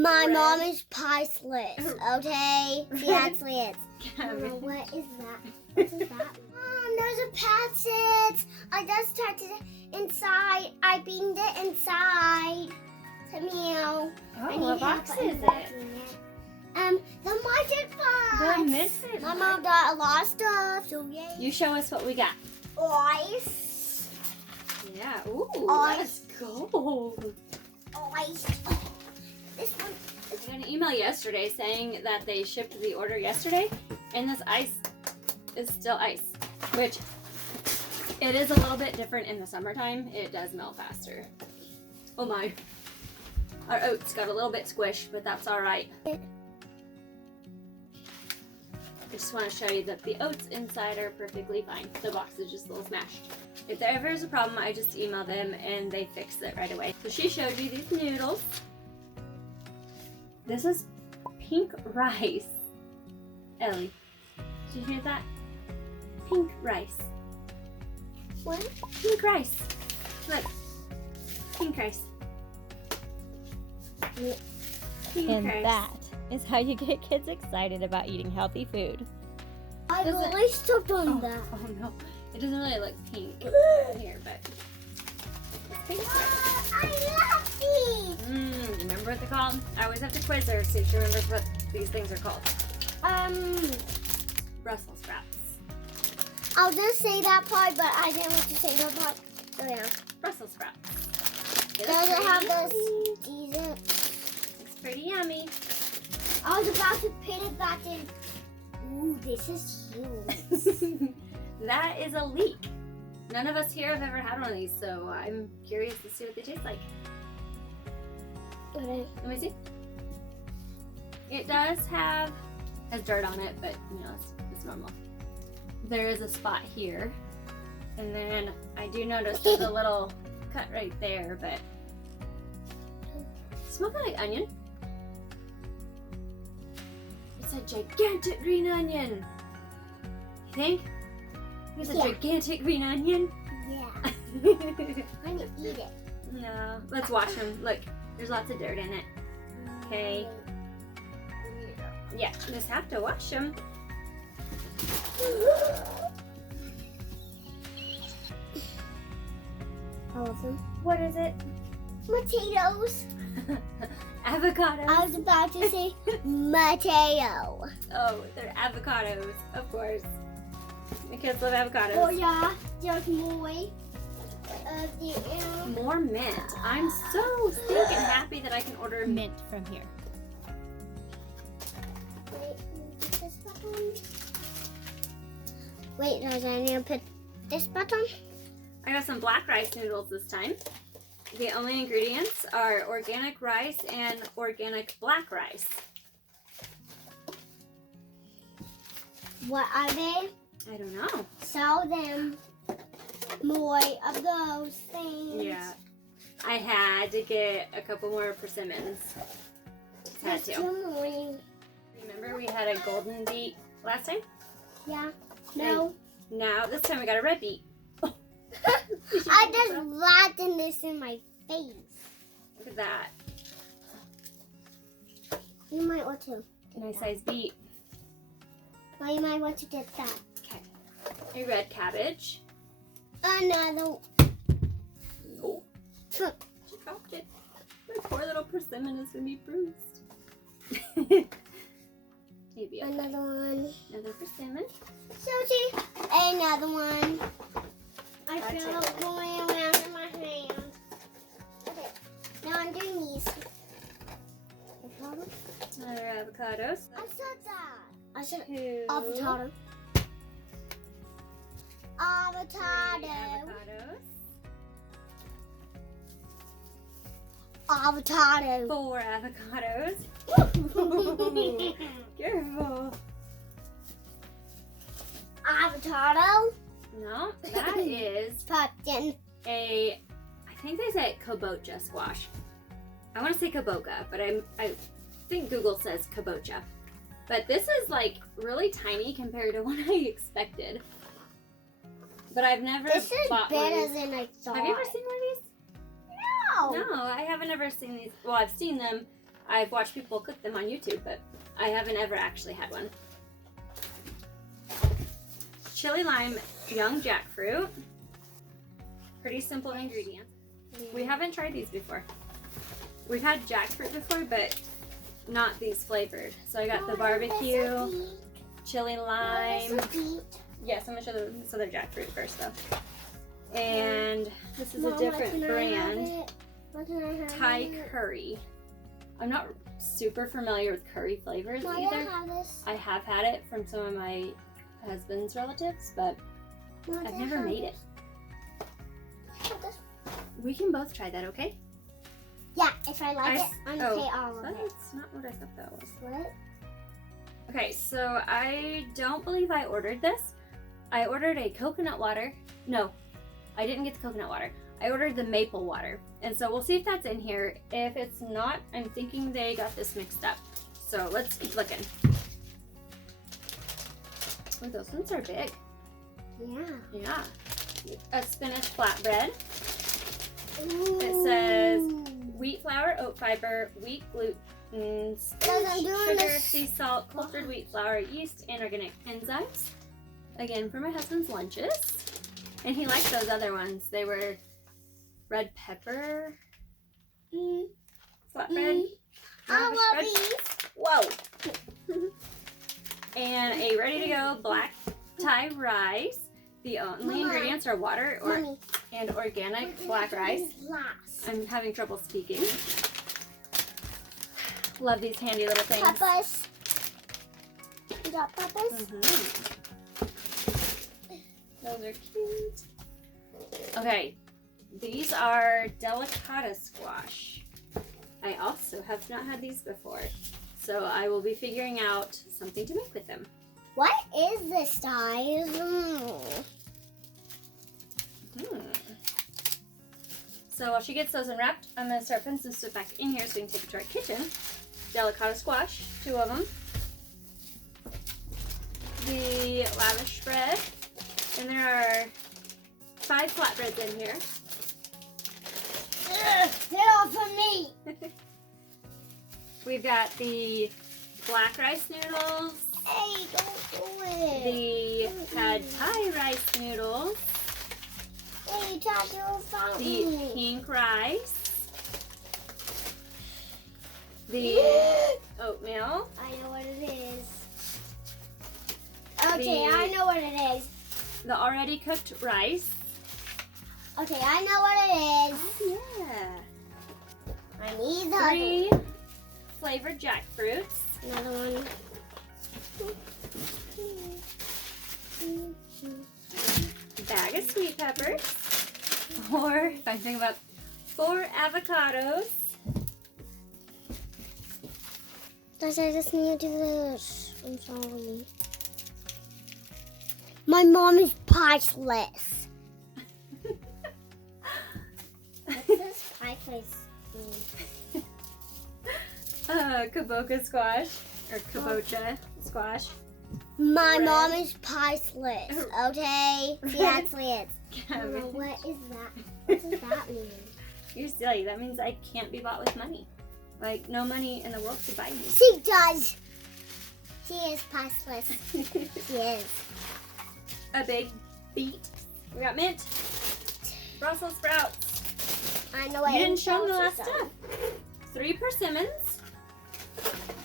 My mom is priceless, okay? Seriously, it's. What is that? What is that? There's a packet. I just touched it inside. I beamed it inside. Meow. Oh, what box is it? The Magic Box. The Misfits. My mom got a lot of stuff, so yay. You show us what we got. Ice. Yeah. Ooh, Ice. let's go. Ice. This one. I got an email yesterday saying that they shipped the order yesterday, and this ice is still ice, which it is a little bit different in the summertime. It does melt faster. Oh my. Our oats got a little bit squished, but that's all right. I just want to show you that the oats inside are perfectly fine. The box is just a little smashed. If there ever is a problem, I just email them and they fix it right away. So she showed me these noodles. This is pink rice. Ellie, did you hear that? Pink rice. What? Pink rice. Look. Pink rice. Pink And rice. that is how you get kids excited about eating healthy food. I Does it- really stepped on that. Oh no. It doesn't really look pink here, but it's pink rice. I love these. Remember what they're called? I always have to quiz her so she remembers what these things are called. Brussels sprouts. I'll just say that part, but I didn't want to say that part. So yeah. Brussels sprouts. They look Does it pretty have yummy. this season? Looks pretty yummy. I was about to put it back in. Ooh, this is huge. That is a leek. None of us here have ever had one of these, so I'm curious to see what they taste like. Okay. Let me see. It has dirt on it, but you know, it's normal. There is a spot here, and then I do notice there's a little cut right there, but it smells like onion. It's a gigantic green onion. You think? It's a Yeah. gigantic green onion? Yeah. I'm gonna eat it. No. Let's wash them. Look, there's lots of dirt in it. Okay. Yeah, just have to wash them. Awesome. What is it? Potatoes. Avocados. I was about to say potato. Oh, they're avocados, of course. The kids love avocados. Oh yeah, there's more. More mint. I'm so stinking happy that I can order mint. Mint from here. Wait, does I need to put this button? I got some black rice noodles this time. The only ingredients are organic rice and organic black rice. What are they? I don't know. Sell them more of those things. Yeah. I had to get a couple more persimmons. Just had There's to. 2 more. Remember we had a golden beet last time? Yeah. No. Now, this time we got a red beet. I just flattened this in my face. Look at that. You might want to. Nice sized beet. Well, you might want to get that. Okay. A red cabbage. Another. Oh, she dropped it. My poor little persimmon is going to be bruised. Maybe okay. Another one. Another persimmon. Sushi. Another one. I That's feel it. it going around in my hand. Okay. Now I'm doing these. Another avocados. I said that. I said 2 avocado. Three Avocado. avocados. Avocado. 4 avocados. Careful. Avocado. No, that is Pumpkin. I think they say kabocha squash. I want to say kabocha, but I think Google says kabocha. But this is like really tiny compared to what I expected. But I've never This is bought one. better than I thought. Have you ever seen one of these? No. No, I haven't ever seen these. Well, I've seen them. I've watched people cook them on YouTube, but I haven't ever actually had one. Chili lime young jackfruit. Pretty simple ingredients. We haven't tried these before. We've had jackfruit before, but not these flavored. So I got the barbecue, chili lime. Yes, I'm gonna show them this other jackfruit first though. And this is a different brand. Thai curry. I'm not super familiar with curry flavors either. I have had it from some of my husband's relatives, but I've never made it. We can both try that, okay? Yeah, if I like it, I'm gonna pay all of it. That's not what I thought that was. What? Okay, so I don't believe I ordered this. I ordered a coconut water. No, I didn't get the coconut water. I ordered the maple water. And so we'll see if that's in here. If it's not, I'm thinking they got this mixed up. So let's keep looking. Oh, those ones are big. Yeah. Yeah. A spinach flatbread. Ooh. It says wheat flour, oat fiber, wheat gluten, sugar, sea salt, cultured wheat flour, yeast, and organic enzymes. Again, for my husband's lunches. And he liked those other ones. They were red pepper flatbread. I love these. Whoa! And a ready-to-go black Thai rice. The only ingredients are water and organic black rice. I'm having trouble speaking. Love these handy little things. Peppers. You got peppers? Those are cute. Okay, these are Delicata Squash. I also have not had these before, so I will be figuring out something to make with them. What is this size? So while she gets those unwrapped, I'm going to start putting some stuff back in here so we can take it to our kitchen. Delicata Squash, 2 of them. The lavish bread. And there are 5 flatbreads in here. Get off of me! We've got the black rice noodles. Hey, don't do it. The pad thai rice noodles. Hey, you tried to find The me. pink rice. The oatmeal. I know what it is. Okay, I know what it is. The already cooked rice. Okay, I know what it is. Oh, yeah. I need the 3 flavored jackfruits. another one. Bag of sweet peppers. 4, if I think about 4 avocados. Guys, I just need to do this. I'm sorry. My mom is priceless. What's this priceless mean? Kabocha squash. Or kabocha squash. My Red. mom is priceless, okay? See, that's it. Mama, what is that? What does that mean? You're silly. That means I can't be bought with money. Like, no money in the world to buy me. She does. She is priceless. She is. A big beet. We got mint. Brussels sprouts. I know what You didn't show them the else last is stuff. 3 persimmons.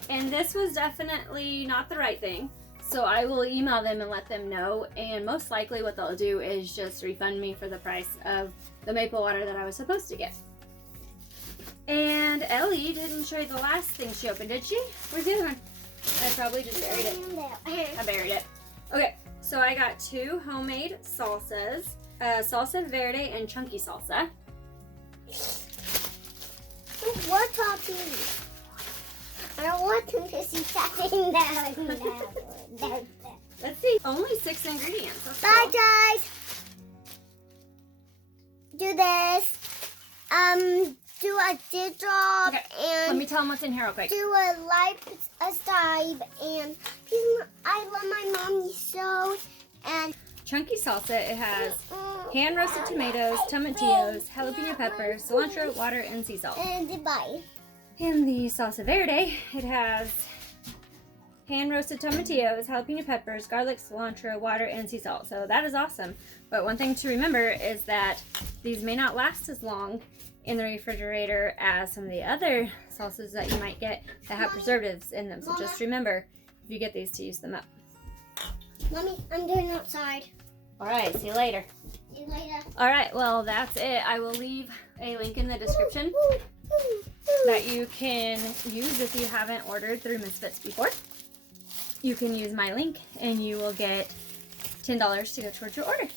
And this was definitely not the right thing. So I will email them and let them know. And most likely what they'll do is just refund me for the price of the maple water that I was supposed to get. And Ellie didn't show you the last thing she opened, did she? Where's the other one? I probably just buried it. I buried it. Okay, so I got 2 homemade salsas. Salsa verde and chunky salsa. We're talking. I don't want to see tapping down. Let's see. Only 6 ingredients. That's Bye, cool. guys. Do this. Do a did job Okay, let and me tell them what's in here real quick. do a subscribe and please, I love my mommy so and Chunky salsa, it has hand roasted tomatoes, tomatillos, jalapeno peppers, cilantro, water, and sea salt. and goodbye. In the salsa verde, it has hand-roasted tomatillos, jalapeno peppers, garlic, cilantro, water, and sea salt. So that is awesome. But one thing to remember is that these may not last as long in the refrigerator as some of the other salsas that you might get that have preservatives in them. So just remember, if you get these, to use them up. Mommy, I'm going outside. All right, see you later. See you later. All right, well, that's it. I will leave a link in the description that you can use if you haven't ordered through Misfits before. You can use my link and you will get $10 to go towards your order.